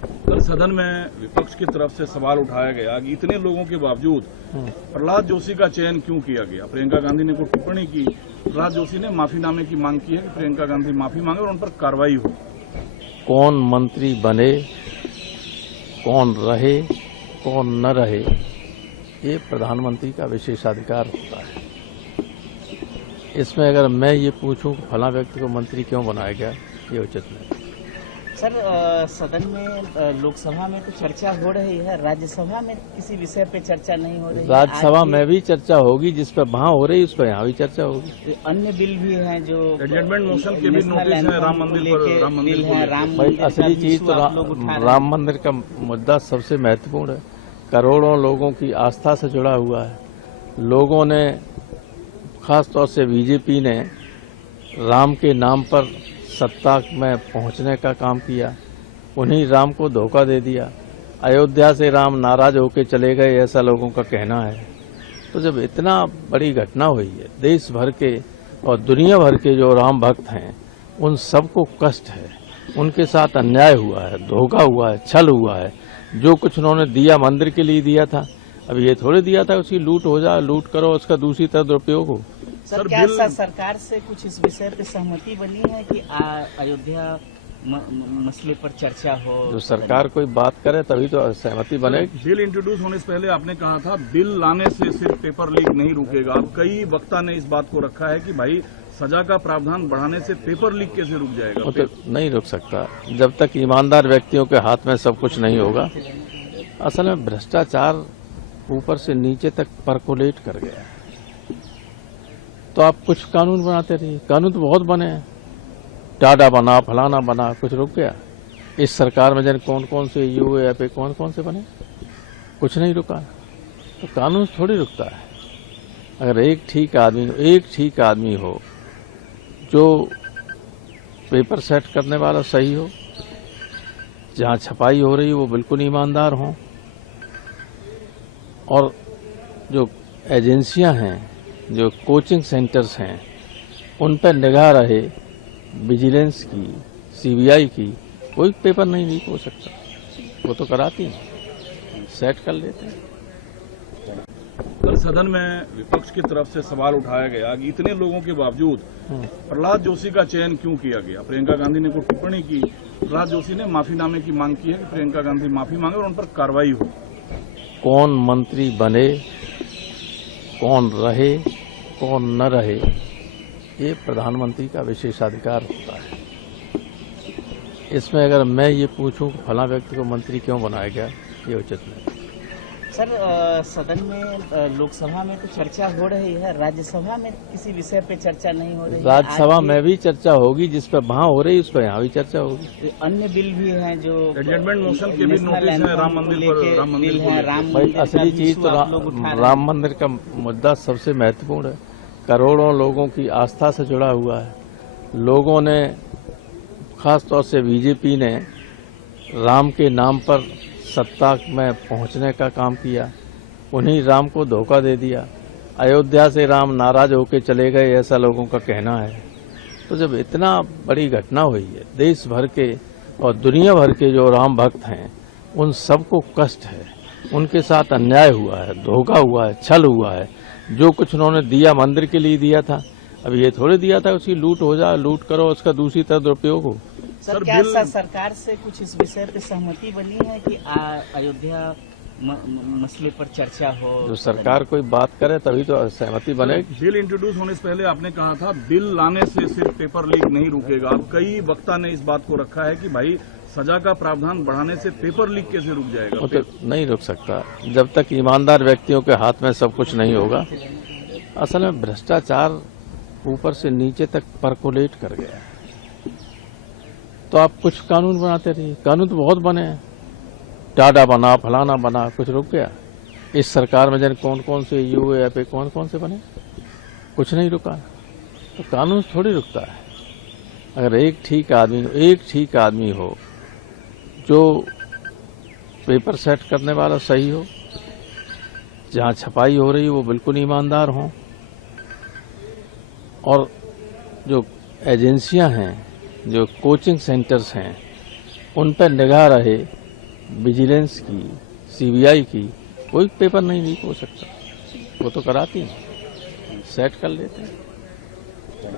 कल सदन में विपक्ष की तरफ से सवाल उठाया गया कि इतने लोगों के बावजूद प्रहलाद जोशी का चयन क्यों किया गया। प्रियंका गांधी ने कोई टिप्पणी की, प्रहलाद जोशी ने माफीनामे की मांग की है कि प्रियंका गांधी माफी मांगे और उन पर कार्रवाई हो। कौन मंत्री बने, कौन रहे, कौन न रहे, ये प्रधानमंत्री का विशेषाधिकार होता है। इसमें अगर मैं ये पूछूं कि फला व्यक्ति को मंत्री क्यों बनाया गया, ये उचित नहीं। सर, सदन में लोकसभा में तो चर्चा हो रही है, राज्यसभा में किसी विषय पे चर्चा नहीं हो रही है। राज्यसभा में भी चर्चा होगी, जिस पर वहाँ हो रही है उस पर यहाँ भी चर्चा होगी। अन्य बिल भी हैं जो एडजमेंट मोशन के भी नोटिस है, राम मंदिर पर। भाई असली चीज तो राम मंदिर का मुद्दा सबसे महत्वपूर्ण है, करोड़ों लोगों की आस्था से जुड़ा हुआ है। लोगों ने, खासतौर से बीजेपी ने, राम के नाम पर सत्ता में पहुंचने का काम किया, उन्हीं राम को धोखा दे दिया। अयोध्या से राम नाराज होकर चले गए, ऐसा लोगों का कहना है। तो जब इतना बड़ी घटना हुई है, देश भर के और दुनिया भर के जो राम भक्त हैं उन सबको कष्ट है, उनके साथ अन्याय हुआ है, धोखा हुआ है, छल हुआ है। जो कुछ उन्होंने दिया मंदिर के लिए दिया था, अब ये थोड़े दिया था उसकी लूट हो जाए, लूट करो उसका दूसरी तरह दुरुपयोग हो। सर, क्या सरकार से कुछ इस विषय पे सहमति बनी है कि अयोध्या मसले पर चर्चा हो? जो सरकार कोई बात करे तभी तो सहमति बनेगी। बिल इंट्रोड्यूस होने से पहले आपने कहा था बिल लाने से सिर्फ पेपर लीक नहीं रुकेगा। अब कई वक्ता ने इस बात को रखा है कि भाई सजा का प्रावधान बढ़ाने से पेपर लीक कैसे रुक जाएगा? वो तो नहीं रुक सकता जब तक ईमानदार व्यक्तियों के हाथ में सब कुछ नहीं होगा। असल में भ्रष्टाचार ऊपर से नीचे तक परकोलेट कर गया है। तो आप कुछ कानून बनाते रहिए, कानून तो बहुत बने हैं, टाडा बना, फलाना बना, कुछ रुक गया? इस सरकार में जन कौन कौन से यूएपी कौन कौन से बने, कुछ नहीं रुका। तो कानून थोड़ी रुकता है। अगर एक ठीक आदमी हो जो पेपर सेट करने वाला सही हो, जहां छपाई हो रही हो वो बिल्कुल ईमानदार हो, और जो एजेंसियां हैं, जो कोचिंग सेंटर्स हैं, उन पर निगाह रहे, विजिलेंस की, सीबीआई की, कोई पेपर नहीं लीक हो सकता। वो तो कराती हैं, सेट कर लेते हैं। कल सदन में विपक्ष की तरफ से सवाल उठाया गया कि इतने लोगों के बावजूद प्रहलाद जोशी का चयन क्यों किया गया। प्रियंका गांधी ने कोई टिप्पणी की, प्रहलाद जोशी ने माफीनामे की मांग की है कि प्रियंका गांधी माफी मांगे और उन पर कार्रवाई हो। कौन मंत्री बने, कौन रहे, कौन न रहे, ये प्रधानमंत्री का विशेषाधिकार होता है। इसमें अगर मैं ये पूछूं कि फला व्यक्ति को मंत्री क्यों बनाया गया, ये उचित नहीं। सर, सदन में लोकसभा में तो चर्चा हो रही है, राज्यसभा में किसी विषय पे चर्चा नहीं हो रही है। राज्यसभा में भी चर्चा होगी, जिस पर वहाँ हो रही है उस पर यहाँ भी चर्चा होगी। अन्य बिल भी हैं जो एडजमेंट मोशन के भी नोटिस है, राम मंदिर पर। भाई असली चीज तो राम मंदिर का मुद्दा सबसे महत्वपूर्ण है, करोड़ों लोगों की आस्था से जुड़ा हुआ है। लोगों ने, खासतौर से बीजेपी ने, राम के नाम पर सत्ता में पहुंचने का काम किया, उन्हीं राम को धोखा दे दिया। अयोध्या से राम नाराज होकर चले गए, ऐसा लोगों का कहना है। तो जब इतना बड़ी घटना हुई है, देश भर के और दुनिया भर के जो राम भक्त हैं उन सबको कष्ट है, उनके साथ अन्याय हुआ है, धोखा हुआ है, छल हुआ है। जो कुछ उन्होंने दिया मंदिर के लिए दिया था, अब ये थोड़े दिया था उसकी लूट हो जाए, लूट करो उसका दूसरी तरह दुरुपयोग हो। सर, क्या सरकार से कुछ इस विषय पे सहमति बनी है कि अयोध्या मसले पर चर्चा हो? जो सरकार कोई बात करे तभी तो सहमति बनेगी। बिल इंट्रोड्यूस होने से पहले आपने कहा था बिल लाने से सिर्फ पेपर लीक नहीं रुकेगा। अब कई वक्ता ने इस बात को रखा है कि भाई सजा का प्रावधान बढ़ाने से पेपर लीक कैसे रुक जाएगा? वो तो नहीं रुक सकता जब तक ईमानदार व्यक्तियों के हाथ में सब कुछ नहीं होगा। असल में भ्रष्टाचार ऊपर से नीचे तक परकोलेट कर गया है। तो आप कुछ कानून बनाते रहिए, कानून तो बहुत बने हैं, टाडा बना, फलाना बना, कुछ रुक गया? इस सरकार में जन कौन कौन से यूएपी कौन कौन से बने, कुछ नहीं रुका। तो कानून थोड़ी रुकता है। अगर एक ठीक आदमी हो जो पेपर सेट करने वाला सही हो, जहां छपाई हो रही है वो बिल्कुल ईमानदार हो, और जो एजेंसियां हैं, जो कोचिंग सेंटर्स हैं, उन पर निगाह रहे, विजिलेंस की, सीबीआई की, कोई पेपर नहीं लीक हो सकता। वो तो कराती है, सेट कर लेते हैं।